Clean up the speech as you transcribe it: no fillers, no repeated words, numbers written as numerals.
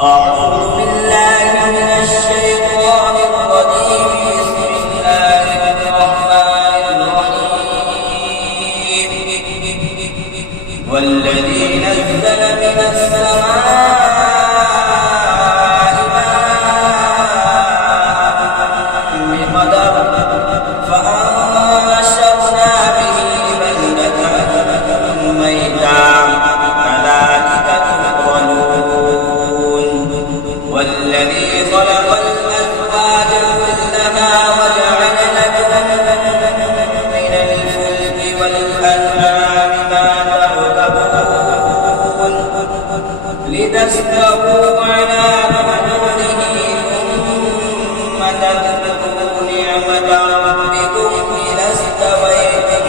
أعوذ بالله من الشيطان الرجيم. بسم الله الرحمن الرحيم. والذي نزل من السماء ماء بقدر فأنشرنا به بلدة ميتا كذلك تخرجون. والذي خلق الأزواج كلها وجعل لكم من الفلك والأنعام ما تركبون لتستووا على ظهوره ثم تذكروا نعمة ربكم إذا استويتم